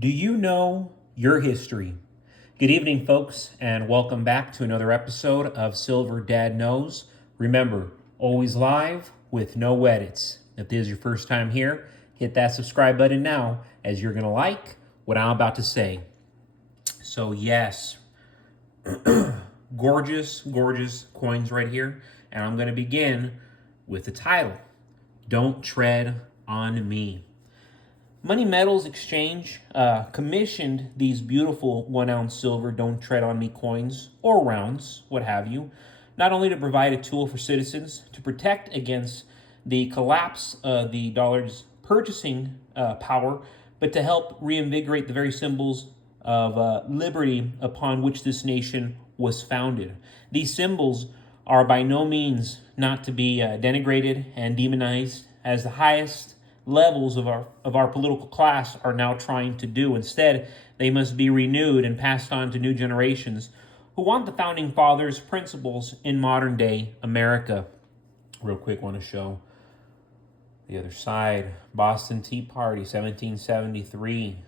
Do you know your history? Good evening, folks, and welcome back to another episode of Silver Dad Knows. Remember, always live with no edits. If this is your first time here, hit that subscribe button now, as you're going to like what I'm about to say. So, yes, gorgeous, gorgeous coins right here. And I'm going to begin with the title, Don't Tread on Me. Money Metals Exchange commissioned these beautiful 1-ounce silver Don't Tread on Me coins, or rounds, what have you, not only to provide a tool for citizens to protect against the collapse of the dollar's purchasing power, but to help reinvigorate the very symbols of liberty upon which this nation was founded. These symbols are by no means not to be denigrated and demonized, as the highest levels of our political class are now trying to do. Instead, they must be renewed and passed on to new generations who want the founding fathers' principles in modern day America. Real quick, want to show the other side. Boston Tea Party, 1773.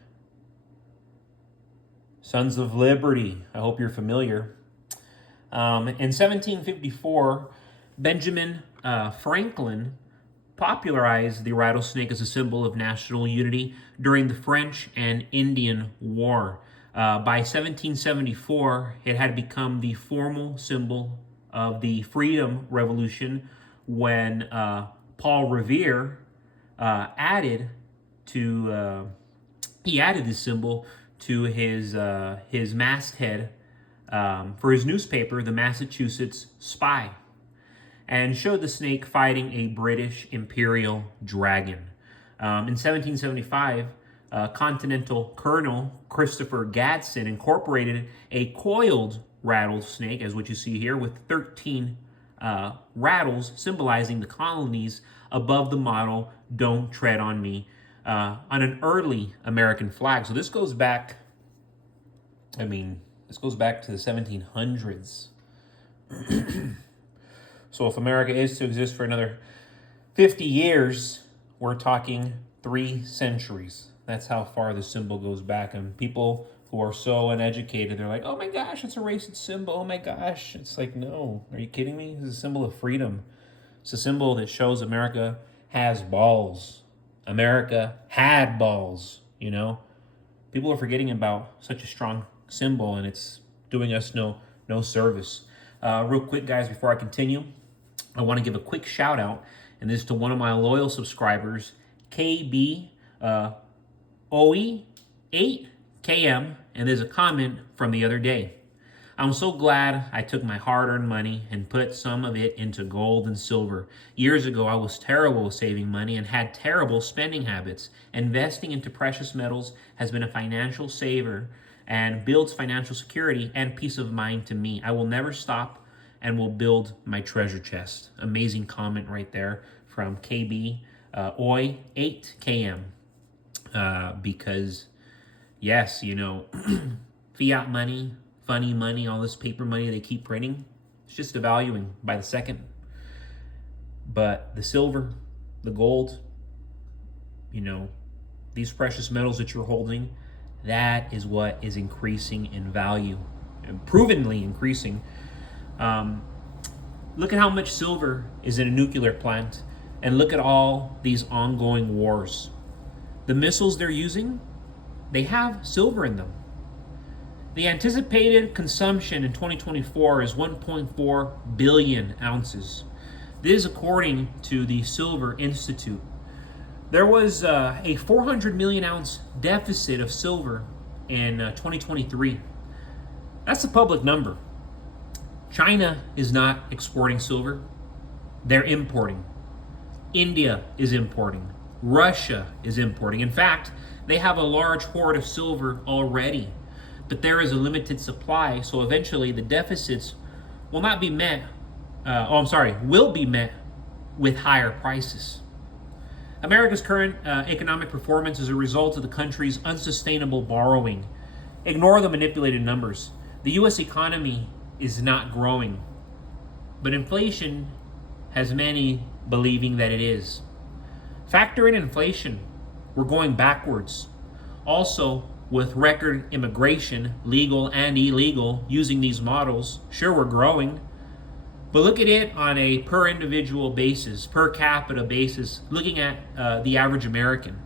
Sons of Liberty. I hope you're familiar. In 1754, Benjamin Franklin popularized the rattlesnake as a symbol of national unity during the French and Indian War. By 1774, it had become the formal symbol of the Freedom Revolution when Paul Revere added this symbol to his masthead for his newspaper, the Massachusetts Spy, and showed the snake fighting a British imperial dragon. In 1775, Continental Colonel Christopher Gadsden incorporated a coiled rattlesnake, as what you see here, with 13 rattles symbolizing the colonies above the motto, "Don't Tread on Me," on an early American flag. So this goes back, to the 1700s. So if America is to exist for another 50 years, we're talking 3 centuries. That's how far the symbol goes back. And people who are so uneducated, they're like, oh my gosh, it's a racist symbol. Oh my gosh. It's like, no, are you kidding me? It's a symbol of freedom. It's a symbol that shows America has balls. America had balls, you know? People are forgetting about such a strong symbol, and it's doing us no service. Real quick, guys, before I continue, I want to give a quick shout out, and this is to one of my loyal subscribers, KB OE8KM, and there's a comment from the other day. I'm so glad I took my hard-earned money and put some of it into gold and silver. Years ago, I was terrible with saving money and had terrible spending habits. Investing into precious metals has been a financial saver and builds financial security and peace of mind to me. I will never stop and will build my treasure chest. Amazing comment right there from KB OI8KM. Because, yes, you know, fiat money, funny money, all this paper money they keep printing, it's just devaluing by the second. But the silver, the gold, you know, these precious metals that you're holding, that is what is increasing in value, and provenly increasing. Look at how much silver is in a nuclear plant, and look at all these ongoing wars. The missiles they're using, they have silver in them. The anticipated consumption in 2024 is 1.4 billion ounces. This is according to the Silver Institute. There was a 400 million ounce deficit of silver in 2023. That's a public number. China is not exporting silver. They're importing. India is importing. Russia is importing. In fact, they have a large hoard of silver already, but there is a limited supply, so eventually the deficits will not be met, will be met with higher prices. America's current economic performance is a result of the country's unsustainable borrowing. Ignore the manipulated numbers. The U.S. economy is not growing, but inflation has many believing that it is. Factor in inflation. We're going backwards. Also, with record immigration, legal and illegal, using these models. Sure, we're growing, but look at it on a per individual basis, per capita basis, looking at the average American.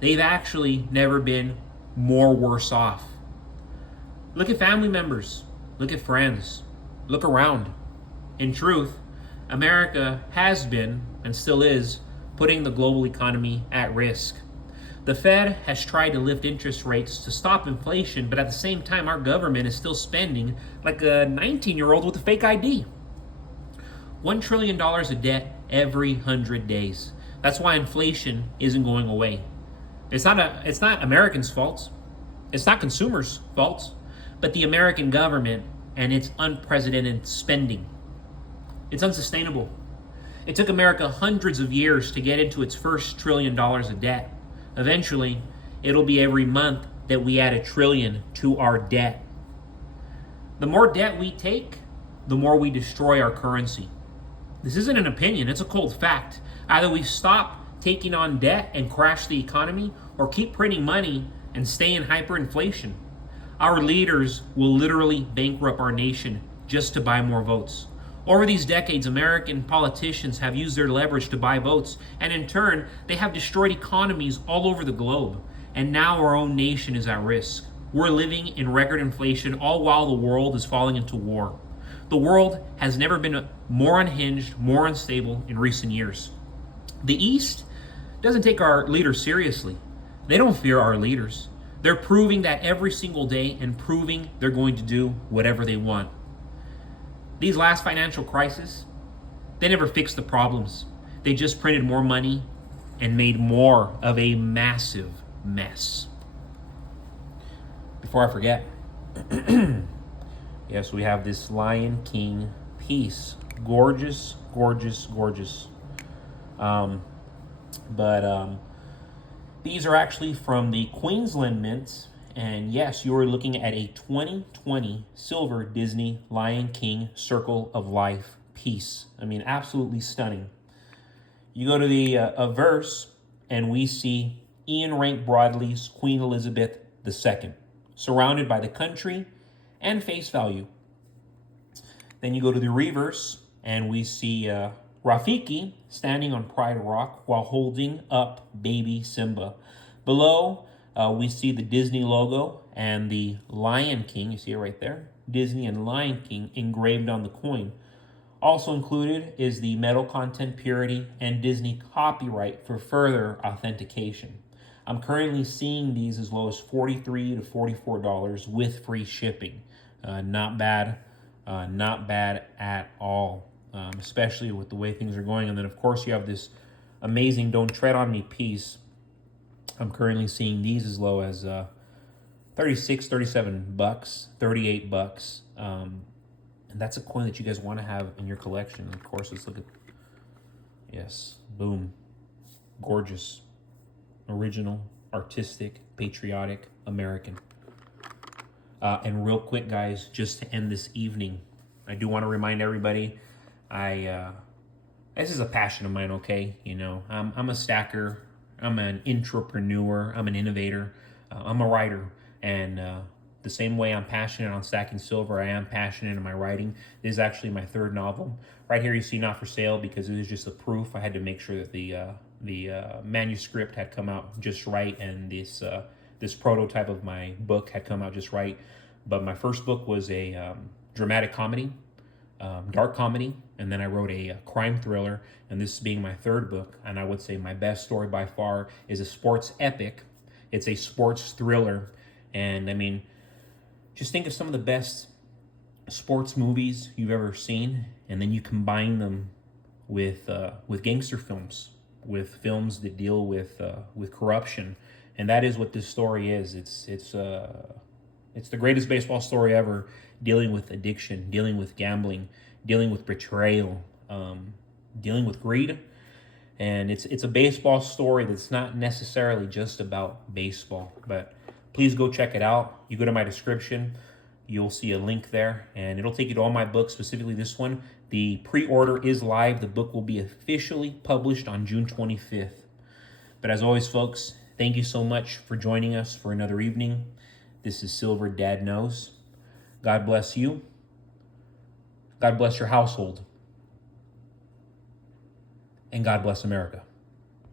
They've actually never been more worse off. Look at family members, look at friends, look around. In truth, America has been, and still is, putting the global economy at risk. The Fed has tried to lift interest rates to stop inflation, but at the same time, our government is still spending like a 19-year-old with a fake ID. $1 trillion of debt every 100 days. That's why inflation isn't going away. It's not Americans' fault. It's not consumers' fault, but the American government and its unprecedented spending. It's unsustainable. It took America hundreds of years to get into its first $1 trillion of debt. Eventually, it'll be every month that we add $1 trillion to our debt. The more debt we take, the more we destroy our currency. This isn't an opinion, it's a cold fact. Either we stop taking on debt and crash the economy, or keep printing money and stay in hyperinflation. Our leaders will literally bankrupt our nation just to buy more votes. Over these decades, American politicians have used their leverage to buy votes, and in turn, they have destroyed economies all over the globe. And now our own nation is at risk. We're living in record inflation, all while the world is falling into war. The world has never been more unhinged, more unstable in recent years. The East doesn't take our leaders seriously. They don't fear our leaders. They're proving that every single day, and proving they're going to do whatever they want. These last financial crises, they never fixed the problems. They just printed more money and made more of a massive mess. Before I forget, yes, we have this Lion King piece. Gorgeous, gorgeous, gorgeous. These are actually from the Queensland Mint. And yes, you are looking at a 2020 silver Disney Lion King Circle of Life piece. I mean, absolutely stunning. You go to the verse, and we see Ian Rank Broadley's Queen Elizabeth II, surrounded by the country and face value. Then you go to the reverse, and we see Rafiki standing on Pride Rock while holding up baby Simba. Below, we see the Disney logo and the Lion King, you see it right there, Disney and Lion King engraved on the coin. Also included is the metal content purity and Disney copyright for further authentication. I'm currently seeing these as low as $43 to $44 with free shipping. Not bad at all, especially with the way things are going. And then of course you have this amazing Don't Tread on Me piece. I'm currently seeing these as low as $36, $37, $38. And that's a coin that you guys want to have in your collection. Of course, let's look at, yes, boom. Gorgeous, original, artistic, patriotic, American. And real quick, guys, just to end this evening, I do want to remind everybody, this is a passion of mine, okay? You know, I'm a stacker, I'm an entrepreneur, I'm an innovator, I'm a writer, and the same way I'm passionate on stacking silver, I am passionate in my writing. This is actually my third novel. Right here you see not for sale because it was just a proof. I had to make sure that the manuscript had come out just right, and this prototype of my book had come out just right. But my first book was a dramatic comedy, dark comedy, and then I wrote a crime thriller, and this being my third book, and I would say my best story by far is a sports epic. It's a sports thriller, and I mean, just think of some of the best sports movies you've ever seen, and then you combine them with gangster films, with films that deal with corruption, and that is what this story is. It's the greatest baseball story ever, dealing with addiction, dealing with gambling, dealing with betrayal, dealing with greed. And it's a baseball story that's not necessarily just about baseball, but please go check it out. You go to my description, you'll see a link there, and it'll take you to all my books, specifically this one. The pre-order is live. The book will be officially published on June 25th. But as always, folks, thank you so much for joining us for another evening. This is Silver Dad Knows. God bless you. God bless your household. And God bless America.